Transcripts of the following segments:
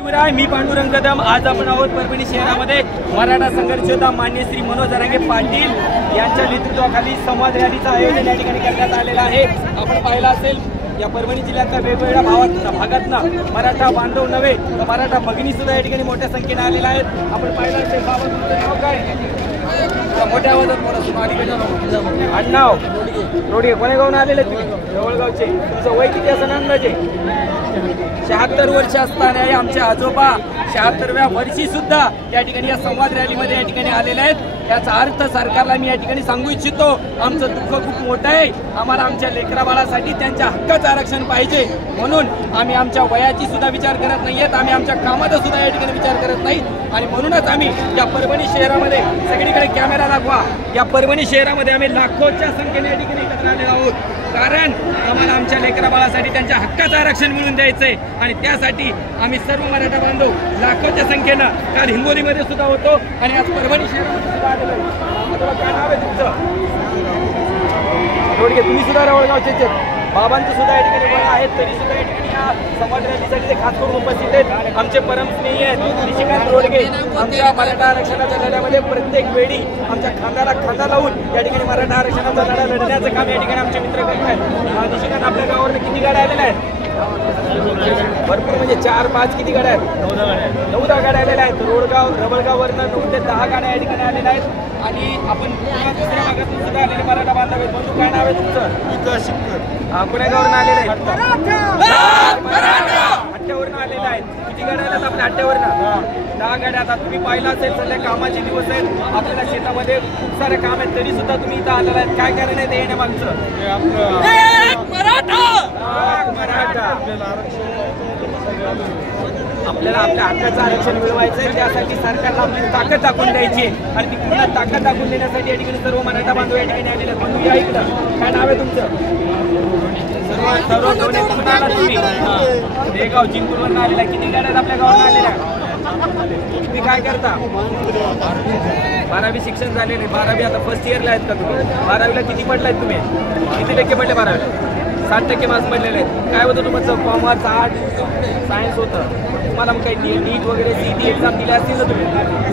मी पांडुरंग कदम। आज आपण आहोत परभणी शहरामध्ये मराठा संघर्ष योद्धा मान्य श्री मनोज जरांगे पाटील यांच्या नेतृत्वाखाली संवाद रॅलीचं आयोजन या ठिकाणी करण्यात आलेलं आहे। आपण पाहिलं असेल या परभणी जिल्ह्याच्या वेगवेगळ्या भागातनं मराठा बांधव नव्हे तर मराठा भगिनी सुद्धा या ठिकाणी मोठ्या संख्येने आलेल्या आहेत। आपण पाहिलं असेल बाबा तुमचं नाव काय? मोठ्या आवाजात आडनाव रोडगे कोणेगावून आलेले तुम्ही? जवळगावचे। तुमचं वय किती असं अंदाजे? 76 वर्ष असताना आमचे आजोबा 76व्या वर्षी सुद्धा या ठिकाणी या संवाद रॅलीमध्ये या ठिकाणी आलेले आहेत। याचा अर्थ सरकारला मी या ठिकाणी सांगू इच्छितो, आमचं दुःख खूप मोठं आहे। आम्हाला आमच्या लेकरा बाळासाठी त्यांच्या हक्काचं आरक्षण पाहिजे, म्हणून आम्ही आमच्या वयाची सुद्धा विचार करत नाहीयेत, आम्ही आमच्या कामाचा सुद्धा या ठिकाणी विचार करत नाही। आणि म्हणूनच आम्ही या परभणी शहरामध्ये सगळीकडे कॅमेरा दाखवा, या परभणी शहरामध्ये आम्ही लाखोच्या संख्येने या ठिकाणी एकत्र आलेलो आहोत, कारण आम्हाला आमच्या लेकरा बाळासाठी त्यांच्या हक्काचं आरक्षण मिळवून द्यायचंय। आणि त्यासाठी आम्ही सर्व मराठा बांधव लाखोच्या संख्येनं काल हिंगोलीमध्ये सुद्धा होतो आणि आज परभणी शहरामध्ये सुद्धा आलेलो आहे। काय नाव आहे तुमचं? रोडगे, तुम्ही सुद्धा रवळगावचे बाबांचं सुद्धा या ठिकाणी वय आहेत, तरी सुद्धा या ठिकाणी या संवाद रॅलीसाठी ते खास करून उपस्थित आहेत। आमचे परमस्नेही आहेत निशिकांत रोडगे। आमच्या मराठा आरक्षणाच्या लढ्यामध्ये प्रत्येक वेळी आमच्या खांद्याला खांदा लावून या ठिकाणी मराठा आरक्षणाचा लढा लढण्याचं काम या ठिकाणी आमचे मित्र करत आहेत। निशिकांत, आपल्या गावावर किती गाड्या आलेल्या आहेत? भरपूर, म्हणजे 4-5 किती गाड्या आहेत? 9-10 गाड्या आलेल्या आहेत। रोडगाव रबळगाववरनं 9 ते 10 गाड्या या ठिकाणी आलेल्या आहेत। आणि आपण दुसऱ्या भागातून सुद्धा आलेले मराठा बांधव आहेत। बंधू, काय नाव आहे तुमचं? पुण्यागावरून आलेले आहेत, हट्ट्यावरून आलेले आहेत। किती गाड्या आल्यात आपल्या हट्ट्यावरनं? 10 गाड्या। आता तुम्ही पाहिलं असेल सध्या कामाचे दिवस आहेत, आपल्याला शेतामध्ये खूप सारे काम आहेत, तरी सुद्धा तुम्ही इथं आलेला आहेत। काय कारण आहे ते येण्यामागचं? आपल्याला आपल्या हक्काचं आरक्षण मिळवायचं आहे, त्यासाठी सरकारला आपली ताकद दाखवून द्यायची आहे आणि ती पूर्ण ताकद दाखवून देण्यासाठी या ठिकाणी सर्व मराठा बांधव या ठिकाणी आलेले आहेत। बंधू, या इकडं काय नाव आहे तुमचं? सर्व गवणे कुठून आला तुम्ही? देगाव जिंतूरवरून आलेला। किती गाड्या आपल्या गावात आलेल्या? तुम्ही काय करता? 12वी शिक्षण झालेले? 12वी आता फर्स्ट इयरला आहेत का तुम्ही? 12वीला किती पडलाय तुम्ही? किती टक्के पडले 12वीला? 60% मार्क्स पडलेले आहेत। काय होतं तुमचं? कॉमर्स, आर्ट, सायन्स होतं? तुम्हाला मग काही नीट वगैरे CET एक्झाम दिली असतील ना तुम्ही?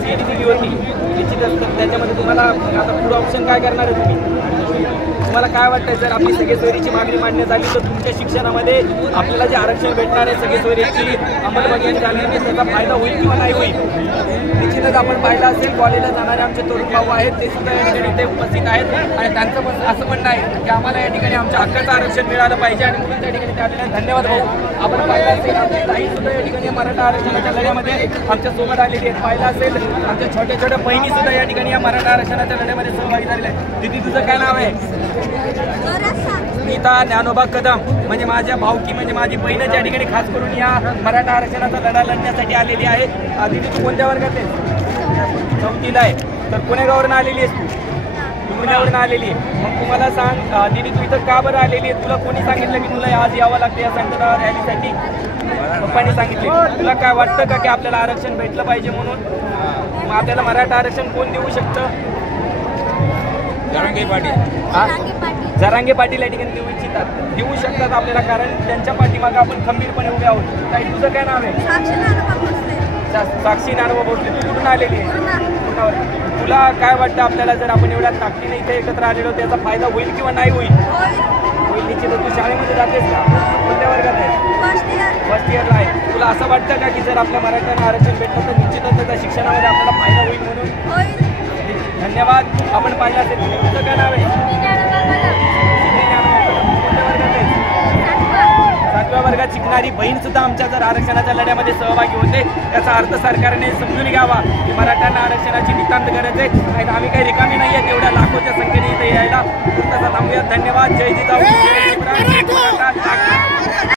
CET दिली होती निश्चित असतं, त्याच्यामध्ये तुम्हाला आता पुढं ऑप्शन काय करणार आहे तुम्ही? तुम्हाला काय वाटतंय, जर आपली सगळे सोयरीची मागणी मान्य झाली तर तुमच्या शिक्षणामध्ये आपल्याला जे आरक्षण भेटणार आहे सगळे सोयरीची अंमलबजावणी झाल्याने त्याचा फायदा होईल किंवा नाही होईल? निश्चितच आपण पाहिलं असेल कॉलेजला जाणारे आमचे तरुण भाऊ आहेत, ते सुद्धा या ठिकाणी इथे उपस्थित आहेत आणि त्यांचं पण असं म्हणणं आहे की आम्हाला या ठिकाणी आमच्या हक्काचं आरक्षण मिळालं पाहिजे आणि म्हणून त्या ठिकाणी त्या धन्यवाद भाऊ। आपण पाहिलं असेल आमची ताई सुद्धा या ठिकाणी मराठा आरक्षणाच्या लढ्यामध्ये आमच्या सोबत आलेली आहेत। पाहिलं असेल आमच्या छोट्या छोट्या बहिणी सुद्धा या ठिकाणी या मराठा आरक्षणाच्या लढ्यामध्ये सहभागी झालेल्या आहेत। दीदी, तुझं काय नाव आहे? स्मिता ज्ञानोबा कदम, म्हणजे माझ्या भाऊकी, म्हणजे माझी बहीणच या ठिकाणी खास करून या मराठा आरक्षणाचा लढा लढण्यासाठी आलेली आहे। दीदी, तू कोणत्या वर्गात आहे? 4थीला आहे। तर पुण्यागावरून आलेली आहेस तू? पुण्यावरून आलेली आहे। मग तुम्हाला सांग दीदी, तू इथं का बरं आलेली आहे? तुला कोणी सांगितलं की तुला आज यावं लागतं या संघटना रॅलीसाठी? पप्पांनी सांगितले। तुला काय वाटतं का की आपल्याला आरक्षण भेटलं पाहिजे म्हणून? मग आपल्याला मराठा आरक्षण कोण देऊ शकतं? जरांगे पाटील। जरांगे पाटील या ठिकाणी देऊ इच्छितात, देऊ शकतात आपल्याला, कारण त्यांच्या पाठीमागे आपण खंबीरपणे उभे आहोत। ताई, तुझं काय नाव आहे? साक्षी ज्ञानोबा भोसले। तू कुठून आलेली आहे? तुला काय वाटतं, आपल्याला जर आपण एवढ्या ताकदीने इथे एकत्र आलेलो त्याचा फायदा होईल किंवा नाही होईल? होईल निश्चित। तू शाळेमध्ये जातेस का? कोणत्या वर्गात आहे? फर्स्ट इयरला आहे। तुला असं वाटतं का की जर आपल्या मराठ्यांना आरक्षण भेटलं तर निश्चितच त्याच्या शिक्षणामध्ये आपल्याला फायदा होईल म्हणून? धन्यवाद। आपण पाहिलं असेल, तुझं काय नाव आहे? 7व्या वर्गात शिकणारी बहीण सुद्धा आमच्या जर आरक्षणाच्या लढ्यामध्ये सहभागी होते, याचा अर्थ सरकारने समजून घ्यावा की मराठ्यांना आरक्षणाची नितांत गरज आहे आणि आम्ही काही रिकामी नाही आहे तेवढ्या लाखोच्या संख्येने इथे यायला। थांबूया। धन्यवाद। जय जिजाऊ।